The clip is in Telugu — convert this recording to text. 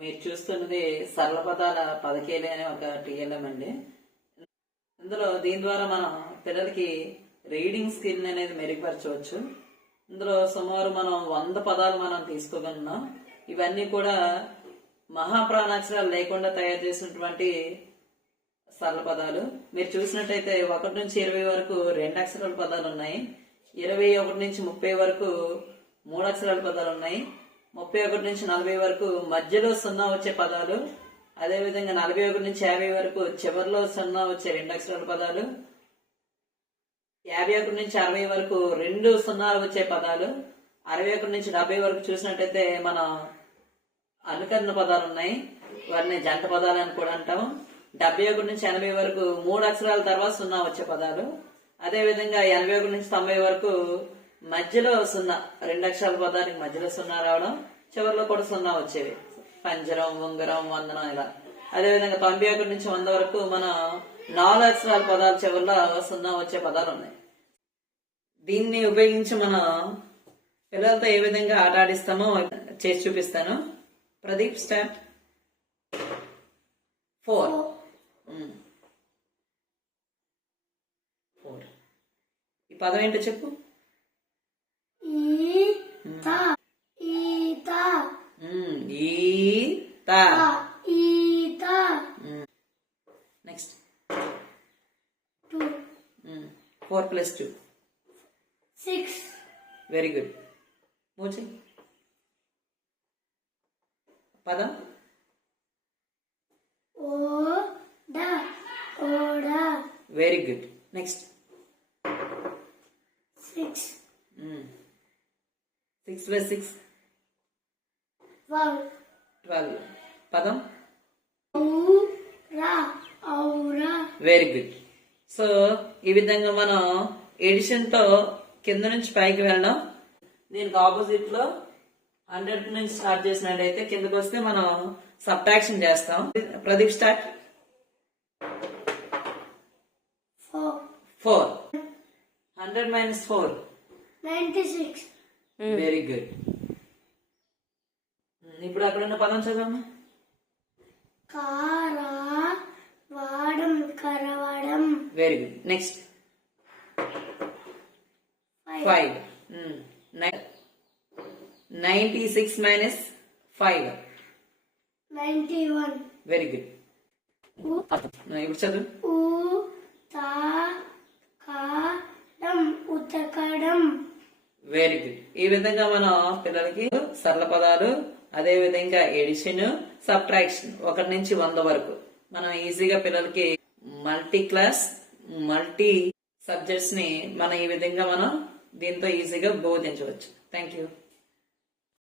మీరు చూస్తున్నది సరళ పదాల పదకేలే అనే ఒక టీఎల్ఎం అండి. ఇందులో దీని ద్వారా మనం పిల్లలకి రీడింగ్ స్కిల్ అనేది మెరుగుపరచవచ్చు. ఇందులో సుమారు మనం వంద పదాలు మనం తీసుకోగలుగున్నాం ఇవన్నీ కూడా మహాప్రాణాక్షరాలు లేకుండా తయారు చేసినటువంటి సరళ పదాలు. మీరు చూసినట్టయితే ఒకటి నుంచి ఇరవై వరకు రెండు అక్షరాల పదాలు ఉన్నాయి. ఇరవై ఒకటి నుంచి ముప్పై వరకు మూడు అక్షరాల పదాలు ఉన్నాయి. ముప్పై ఒకటి నుంచి నలభై వరకు మధ్యలో సున్నా వచ్చే పదాలు అదేవిధంగా నలభై ఒకటి నుంచి యాభై వరకు చివరిలో సున్నా వచ్చే రెండు అక్షరాల పదాలు యాభై ఒకటి నుంచి అరవై వరకు రెండు సున్నాలు వచ్చే పదాలు అరవై ఒకటి నుంచి డెబ్బై వరకు చూసినట్టయితే మనం అనుకరణ పదాలు ఉన్నాయి. వాటిని జంట పదాలు అని కూడా అంటాం. డెబ్బై ఒకటి నుంచి ఎనభై వరకు మూడు అక్షరాల తర్వాత సున్నా వచ్చే పదాలు అదేవిధంగా ఎనభై ఒకటి నుంచి తొంభై వరకు మధ్యలో సున్నా రెండు అక్షరాల పదానికి మధ్యలో సున్నా రావడం చివరిలో కూడా సున్నా వచ్చేవి. పంజరం ఉంగరం వందనం ఇలా. అదే విధంగా తొంభై ఒకటి నుంచి వంద వరకు మన నాలుగు అక్షరాల పదాలు చివరిలో సున్నా వచ్చే పదాలు ఉన్నాయి. దీన్ని ఉపయోగించి మనం పిల్లలతో ఏ విధంగా ఆట ఆడిస్తామో చేసి చూపిస్తాను. Pradeep start four. ఫోర్. ఈ పదం ఏంటో చెప్పు. ఈత ఈత ఈత next two. Four plus two six very good మూచి. పదం. Very good next six six plus six twelve పదం వెరీ గుడ్ సో ఈ విధంగా మనం ఎడిషన్తో కింద నుంచి పైకి వెళ్ళడం. దీనికి ఆపోజిట్లో హండ్రెడ్ నుంచి స్టార్ట్ చేసినట్టయితే కిందకి వస్తే మనం సబ్ట్రాక్షన్ చేస్తాం. Pradeep start four hundred minus four ninety six very good ఇప్పుడు అక్కడ ఉన్న పదం చదవమ్మా. కారా వాడం కరవడం very good next five ninety six minus five ninety one very good ఇప్పుడు చదువు ఊ తా కాడం ఉతకడం వెరీ గుడ్ ఈ విధంగా మనం పిల్లలకి సరళ పదాలు అదే విధంగా ఎడిషన్ సబ్ట్రాక్షన్ ఒకటి నుంచి వంద వరకు. మనం ఈజీగా పిల్లలకి మల్టీ క్లాస్ మల్టీ సబ్జెక్ట్స్ని మనం ఈ విధంగా మనం దీంతో ఈజీగా బోధించవచ్చు. Thank you